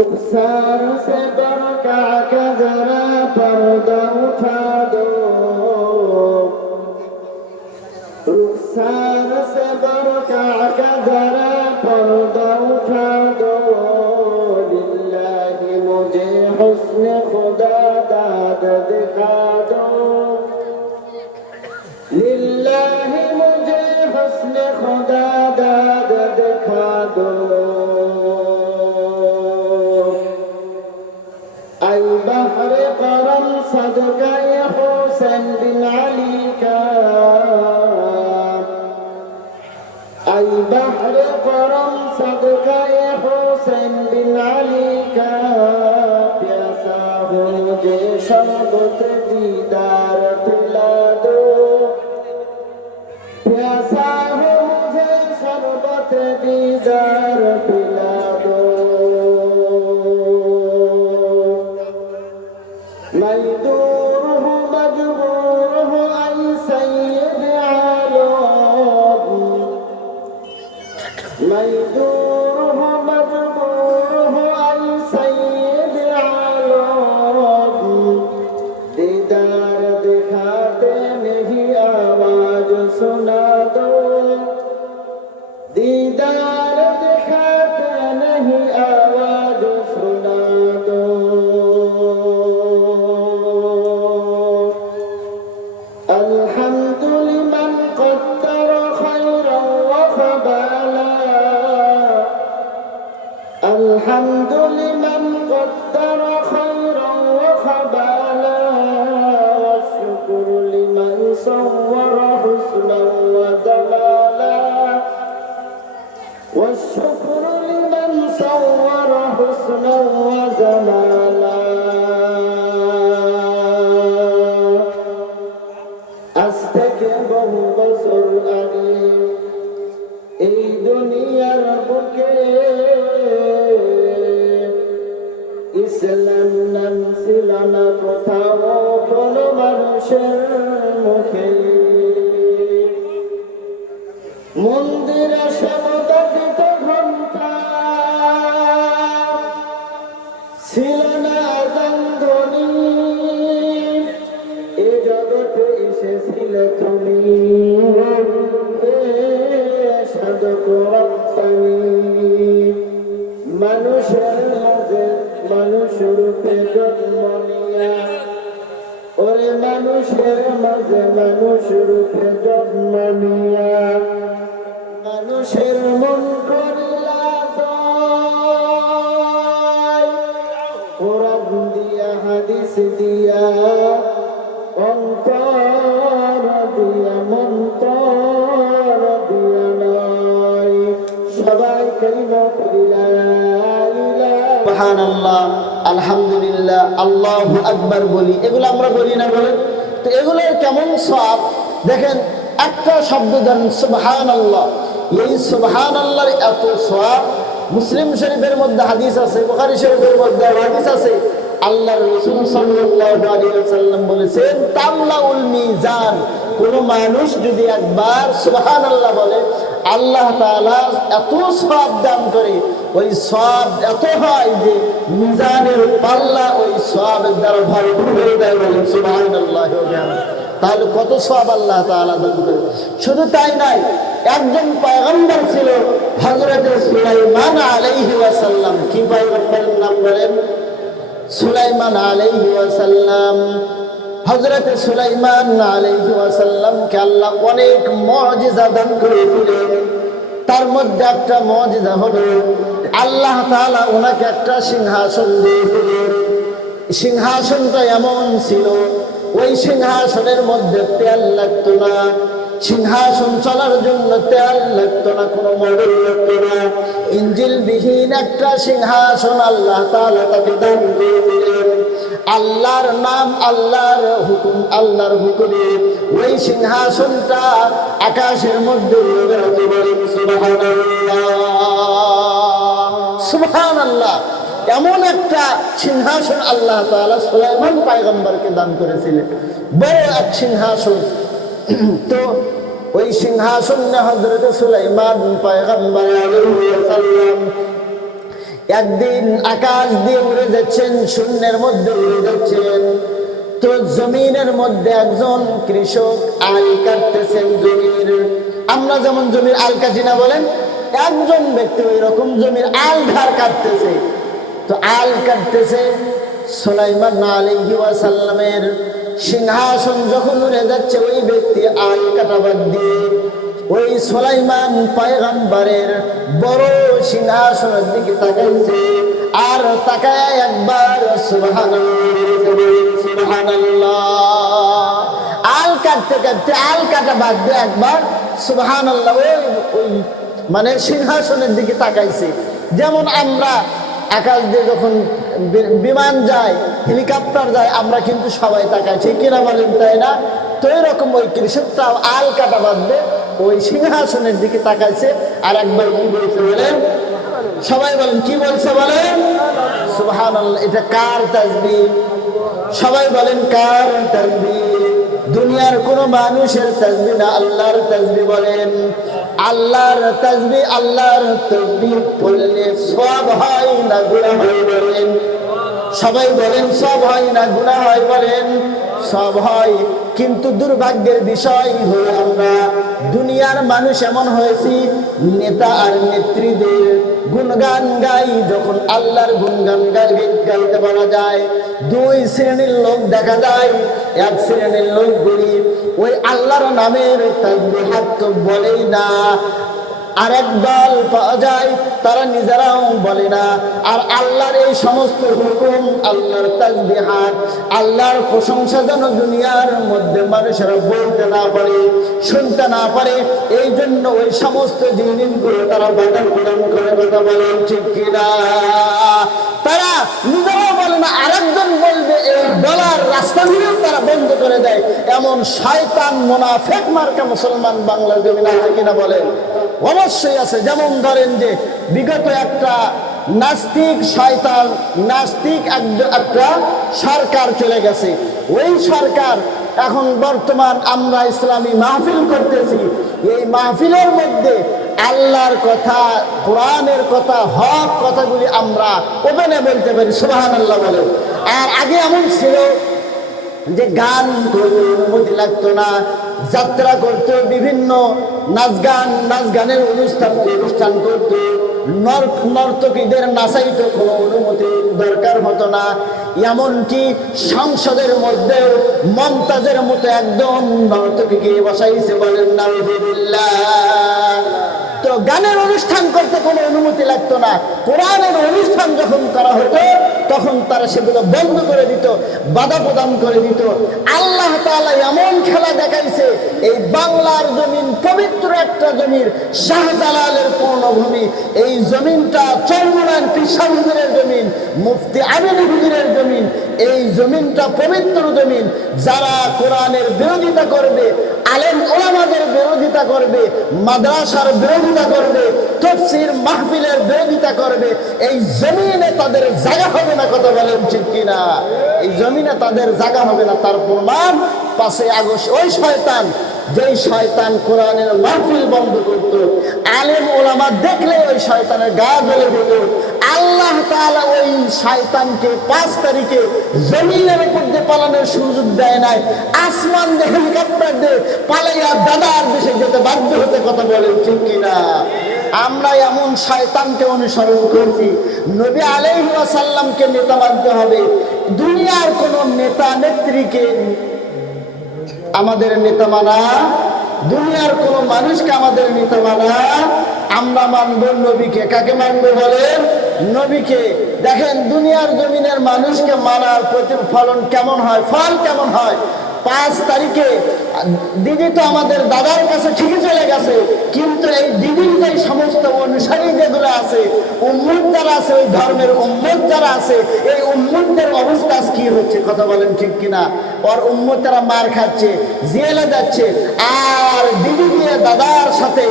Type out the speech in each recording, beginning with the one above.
रुखसार से बरका का जरा पर्दा उठा दो, रुखसार से बरका का जरा पर्दा उठा दो। लिल्लाहि मुझे हुस्न खुदा दाद दिखा दो, लिल्लाहि मुझे हुस्न खुदा दाद दिखा दो। ऐ बहर करम सदका हुसैन बिन अली का, ऐ बहर करम सदका हुसैन बिन अली का। प्यासा हो मुझे शरबत दीदार पिला दो, प्यासा हो मुझे शरबत दीदार पिला दो। मजदूर हूँ मजबूर हूँ ऐ सैयद आलम, मजदूर हूँ मजबूर हूँ ऐ सैयद आलम। दीदार दिखाते नहीं आवाज सुना दो, दीदार दिखाते नहीं आवाज सुना दो। الحمد لمن قدر خيرا وخبالا، الحمد لمن قدر خيرا وخبالا، والشكر لمن صور حسنا وجمالا، والشكر لمن صور حسنا وجمالا। আজ থেকে বহু বছর আগে এই দুনিয়ার বুকে ইসলাম নাম ছিল না কোথাও কোনো মানুষের মুখে। মন্দিরে সমুদাকিত ঘণ্টা ছিল না আজানধ্বনি, এ জগতে এসেছিলে তুমি সাধক রপ্তানি। মানুষের মাঝে মানুষ রূপে জন্ম নিয়া, ওরে মানুষের মাঝে মানুষ রূপে জন্ম নিয়া, মানুষের মন করিলা জয়। কোরআন দিয়া হাদিস দিয়া অন্তর দিয়া মন্তর দিয়া নয়, সবাই কালিমা পড়িলা সুবহানাল্লাহ আলহামদুলিল্লাহ আল্লাহু আকবার বলি। এগুলো আমরা বলি না বলেন তো? এগুলোর কেমন সওয়াব দেখেন। একটা শব্দ ধরেন সুবহানাল্লাহ, এই সুবহানাল্লাহর এত সওয়াব। মুসলিম শরীফের মধ্যে হাদিস আছে, বুখারী শরীফের মধ্যে হাদিস আছে। আল্লাহর রাসূল সাল্লাল্লাহু আলাইহি ওয়াসাল্লাম বলেছেন তামলাউল মিজান, কোন মানুষ যদি একবার সুবহানাল্লাহ বলে আল্লাহ তাআলা এত সওয়াব দান করে, ওই সওয়াব এত হয় যে মিজানের পাল্লা ওই সওয়াবের দ্বারা ভরে ভরে দেয়। বলেন সুবহানাল্লাহ। তাহলে কত সওয়াব আল্লাহ তাআলা দান করে। শুধু তাই নয়, একজন পয়গম্বর ছিল হযরত সুলাইমান আলাইহি ওয়াসাল্লাম। কি পয়গম্বরের নাম বলেন? সুলাইমান আলাইহি ওয়াসাল্লাম। হযরত সুলাইমান আলাইহি ওয়াসাল্লামকে আল্লাহ অনেক মুজিজা দান করেছিলেন। তার মধ্যে একটা মুজিজা হলো আল্লাহ তাআলা ওনাকে একটা সিংহাসন দিয়েছিলেন। সিংহাসনটা এমন ছিল, ওই সিংহাসনের মধ্যে তেল লাগতো না, সিংহাসন চলার জন্য তেল লাগতো না, কোনো মডেল লাগতো না। ইঞ্জিল বিহীন একটা সিংহাসন আল্লাহ তাআলা তাকে দান করেছিলেন। আল্লাহর নাম, আল্লাহর হুকুম, আল্লাহর হুকুমে ওই সিংহাসনটা আকাশের মধ্যে উড়ে বেড়াচ্ছে। সুবহানাল্লাহ সুবহানাল্লাহ। এমন একটা সিংহাসন আল্লাহ তাআলা সুলাইমান পয়গম্বরকে দান করেছিলেন, বড় এক সিংহাসন। তো ওই সিংহাসন হযরত সুলাইমান পয়গম্বর আলাইহিস সালাম একদিন আকাশ দিয়ে উড়ে যাচ্ছেন, শূন্যের মধ্যে উড়ে যাচ্ছেন, তো জমিনের মধ্যে একজন কৃষক আল কাটতেছেন জমির। আমরা যেমন জমির আল কাটি না বলেন, একজন ব্যক্তি ওই রকম জমির আল ধার কাটতেছে। তো আল কাটতেছে, সুলাইমান আলাইহি ওয়াসাল্লামের সিংহাসন যখন উড়ে যাচ্ছে, ওই ব্যক্তি আল কাটা বাদ দিয়ে ওই সুলাইমান পয়গম্বরের বড় সিংহাসনের দিকে তাকাইছে, আর তাকায় একবার সুবহানাল্লাহ। আল কাটতে কাটতে আল কাটা বাদ দিয়ে একবার সুবহানাল্লাহ ওই মানে সিংহাসনের দিকে তাকাইছে। যেমন আমরা আকাশ দিয়ে যখন বিমান যায়, হেলিকপ্টার যায়, আমরা কিন্তু সবাই তাকাই, ঠিক কিনা বলেন, তাই না? তো এরকম ওই কৃষকটাও আল কাটা বাদ দিয়ে ওই সিংহাসনের দিকে তাকাইছে, আর একবার কি বলছে বলেন? সবাই বলেন, কি বলছে বলেন? সুবহানাল্লাহ। এটা কার তাসবিহ? সবাই বলেন, কার তাসবিহ? দুনিয়ার কোন মানুষের তাসবিহ না, আল্লাহর তাসবিহ। বলেন আল্লাহর তাসবিহ। আল্লাহর তাসবিহ পড়লে সওয়াব হয় না গুনাহ হয়? বলেন সবাই বলেন, সওয়াব হয় না গুনাহ হয়? বলেন সওয়াব হয়। কিন্তু দুর্ভাগ্যের বিষয় হলো আমরা দুনিয়ার মানুষ এমন হয়েছি, নেতা আর নেত্রীদের গুণগান গাই। যখন আল্লাহর গুণগান গাইতে বলা যায়, দুই শ্রেণীর লোক দেখা যায়। এক শ্রেণীর লোক গরিব, ওই আল্লাহর নামের তাসবিহাত তো বলেই না। আর এক দল পাওয়া যায়, তারা নিজেরাও বলে না। আর আল্লাহর এই সমস্ত হুকুম, আল্লাহর তাসবিহাত, আল্লাহর প্রশংসা যেন দুনিয়ার মধ্যে মানুষেরা বলতে না পারে, শুনতে না পারে, এই জন্য ওই সমস্ত জিনিসগুলো তারা বাধা প্রদান করে। কথা বলেন ঠিক কিনা? তারা নিজেরাও বলে না, আরেকজন বলবে, এই বলার রাস্তাগুলো তারা বন্ধ করে দেয়। এমন শয়তান মুনাফিক মার্কা মুসলমান বাংলার জমিনে আছে কিনা বলেন? অবশ্যই আছে। যেমন ধরেন যে বিগত একটা নাস্তিক শয়তান, নাস্তিক একটা সরকার চলে গেছে। ওই সরকার এখন বর্তমান আমরা ইসলামী মাহফিল করতেছি, এই মাহফিলের মধ্যে আল্লাহর কথা, কোরআনের কথা, হক কথাগুলি আমরা ওপেনে বলতে পারি। সুবহানাল্লাহ বলে। আর আগে এমন ছিল যে গান করতে অনুমতি লাগতো না, যাত্রা করতো, বিভিন্ন নাচ গানের অনুষ্ঠান করতো, নর্তকীদের নাচাইতো, কোনো অনুমতি দরকার হতো না। এমনকি সংসদের মধ্যেও মমতাজের মতো একদম নর্তকীকে বসাইছে। বলেন নাউযুবিল্লাহ। তো গানের অনুষ্ঠান করতে কোনো অনুমতি লাগতো না। কোরআনের অনুষ্ঠান যখন করা হতো, তখন তারা সেগুলো বন্ধ করে দিত, বাধা প্রদান করে দিত। আল্লাহ তাআলা এমন খেলা দেখাইছে, এই বাংলার জমিন পবিত্র একটা জমির, শাহজালালের পূর্ণভূমি। এই জমিনটা চরমনান কৃষক হুজুরের জমিন, মুফতি আমিনী হুজুরের জমিন। এই জমিনটা পবিত্র জমিন। যারা কোরআনের বিরোধিতা করবে, আলেম ওলামাদের বিরোধিতা করবে, মাদ্রাসার বিরোধিতা করবে, তাফসীর মাহফিলের বিরোধিতা করবে, এই জমিনে তাদের জায়গা হবে না। কথা বলেন ঠিক কিনা? এই জমিনে তাদের জায়গা হবে না। তার প্রমাণ 5 আগস্ট ওই শয়তান, যেই শয়তান কোরআনের মাহফিল বন্ধ করত, আলেম ওলামা দেখলে ওই শয়তানের গা জ্বলে যেত। আল্লাহ তাআলা ওই শয়তানকে 5 তারিখে জমিনের উপর দিয়ে পালানোর সুযোগ দেয় নাই, আসমান দিয়ে হেলিকপ্টার দিয়ে পালাইয়া দাদার দেশে যেতে বাধ্য হতে। কথা বলেন ঠিক কিনা? আমরা এমন শয়তানকে অনুসরণ করছি। নবী আলাইহিস সালামকে নেতা মানতে হবে, দুনিয়ার কোন নেতা নেত্রীকে আমাদের নেতা মানা, দুনিয়ার কোন মানুষকে আমাদের নেতা মানা। আমরা মানব নবীকে। কাকে মানব বলেন? নবীকে। দেখেন দুনিয়ার জমিনের মানুষকে মানার প্রতিফলন কেমন হয়, ফল কেমন হয়। 5 তারিখে দিদি তো আমাদের দাদার কাছে ঠিকই চলে গেছে, কিন্তু এই দিদির যে সমস্ত অনুসারী যেগুলো আছে, উম্মত যারা আছে, ওই ধর্মের উম্মত যারা আছে, এই উম্মতদের অবস্থা কি হচ্ছে? কথা বলেন ঠিক কিনা? ওর উম্মতেরা মার খাচ্ছে, জেলে যাচ্ছে, আর দিদি দিয়ে দাদার সাথে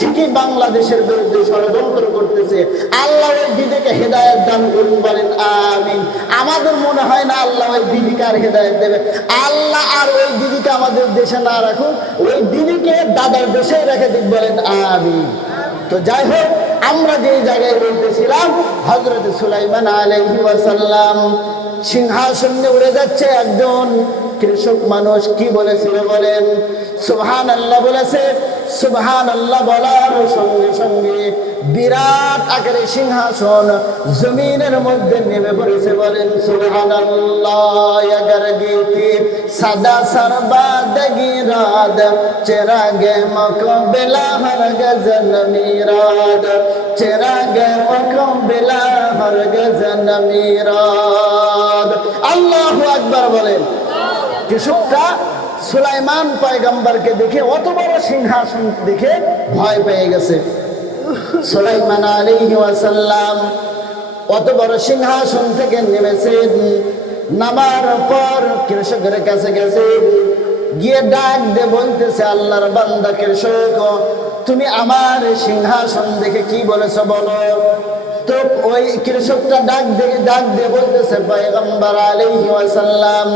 ঠিকই বাংলাদেশের বিরুদ্ধে ষড়যন্ত্র করতেছে। আল্লাহ ওই দিদিকে হেদায়েত দান করুন, বলেন আমিন। আমাদের মনে হয় না আল্লাহ ওই দিদিকে আর হেদায়েত দেবে। আল্লাহ আর ওই দিদিকে আমাদের দেশে না রাখুন, ওই দিদিকে দাদার দেশে রেখে দিন, বলেন আমিন। তো যাই হোক, আমরা যে জায়গায় বলতেছিলাম, হযরত সুলাইমান আলাইহিস সালাম সিংহাসনে উড়ে যাচ্ছে একজন কৃষক মানুষ। কি বলেছিল বলেন? সুবহানাল্লাহ বলেছে। সুবহানাল্লাহ বলার সঙ্গে সঙ্গে বিরাট আকারে সিংহাসন জমিনের মধ্যে নেমে পড়েছে। বলেন সুবহানাল্লাহ। अगर गीती सदा सरबाद गिराद चिरागे मुकबिला हरगज़ नमीराद चिरागे मुकबिला हरगज़ नमीराद। আল্লাহু আকবার বলেন। কৃষকটা সুলাইমান পয়গম্বরকে দেখে, অত বড় সিংহাসন দেখে ভয় পেয়ে গেছে। সুলাইমান আলাইহিস সালাম অত বড় সিংহাসন থেকে নেমেছেন। নামার পর কৃষকের কাছে গেছে, গিয়ে ডাক দিয়ে বলতেছে, আল্লাহর বান্দা কৃষক, তুমি আমার সিংহাসন দেখে কি বলেছো বলো। তো ওই কৃষকটা ডাক দিয়ে বলতেছে, পয়গম্বর আলাইহিস সালাম,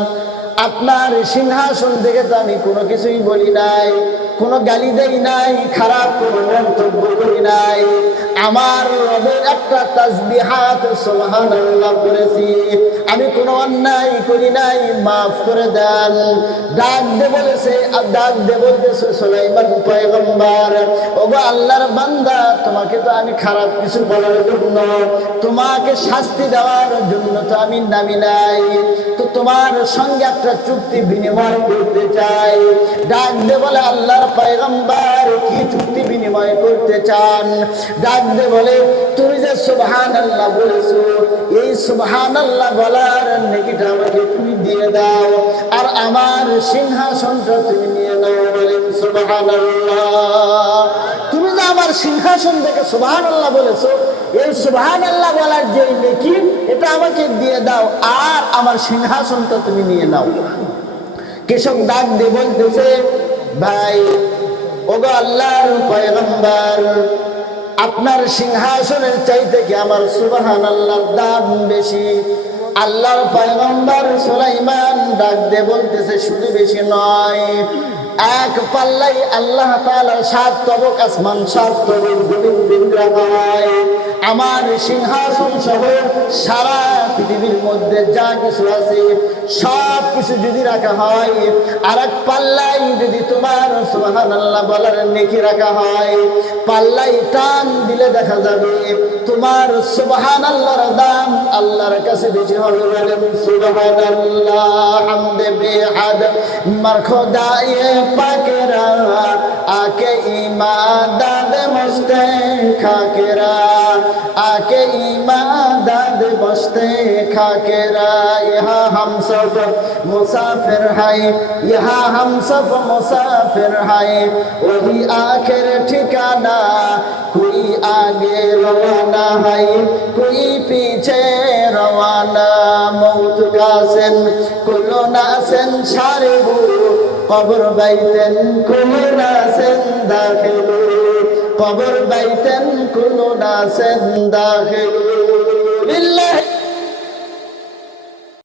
আপনার সিংহাসন দেখে তো আমি কোনো কিছুই বলি নাই, কোনো গালি দেই নাই, খারাপ কোনো মন্তব্য করি নাই। আমার রবের একটা তাসবিহাত সুবহানাল্লাহ করেছি, আমি কোনো অন্যায় করি নাই, মাফ করে দেন। ডাক দিয়ে বলতেছে সুলাইমান পয়গম্বর, ওগো আল্লাহর বান্দা, তোমাকে তো আমি খারাপ কিছু বলার জন্য, তোমাকে শাস্তি দেওয়ার জন্য তো আমি নামি নাই, তো তোমার সঙ্গে একটা চুক্তি বিনিময় করতে চাই। ডাক দিয়ে বলে, আল্লাহর পয়গম্বর, কি চুক্তি বিনিময় করতে চান? ডাক দিয়ে বলে, তুমি যে সুবহানাল্লাহ বলেছো, এই সুবহানাল্লাহ বলার নেকিটা আমাকে তুমি দিয়ে দাও, আর আমার সিংহাসনটা তুমি নিয়ে নাও। বলেন সুবহানাল্লাহ। তুমি যে আমার সিংহাসন থেকে সুবহানাল্লাহ বলেছো, এই সুবহানাল্লাহ বলার যে নেকি, এটা আমাকে দিয়ে দাও, আর আমার সিংহাসনটা তুমি নিয়ে নাও। কৃষক ডাক দিয়ে বলতেছে, ভাই, ওগো আল্লাহর পয়গম্বর, আপনার সিংহাসনের চাইতে কি আমার সুবহানাল্লাহর দাম বেশি? আল্লাহর পয়গম্বর সুলাইমান ডাক দিয়ে বলতেছে, শুধু বেশি নয়, এক পাল্লাই আল্লাহ তাআলার 7 তবক আসমান, 7 তবক জমিন রাখা হয়। আমার সিংহাসন সহ সারা পৃথিবীর মধ্যে যা কিছু আছে সব কিছু যদি রাখা হয়, আর এক পাল্লাই যদি তোমার সুবহানাল্লাহ বলার নেকি রাখা হয়, পাল্লাই টান দিলে দেখা যাবে তোমার সুবহানাল্লাহর দাম আল্লাহর কাছে বেশি হবে। বলেন সুবহানাল্লাহ। হামদে বেহাদ মার খোদায়ে পাকেরা, আকে ইমাদাদ মস্তে খাকেরা, आके इमादाद बस्ते खाकेरा। यहाँ हम सब मुसाफिर है, यहाँ हम सब मुसाफिर है, वही आखिर ठिकाना, कोई आगे रवाना है, कोई पीछे रवाना। मौत का सन कुल्लो नासन शारिबू, कब्र बैतन कुल्लो नासन दाखिलू, कब्र बैतन कुल्लो नासन दाखिलू। लिल्लाह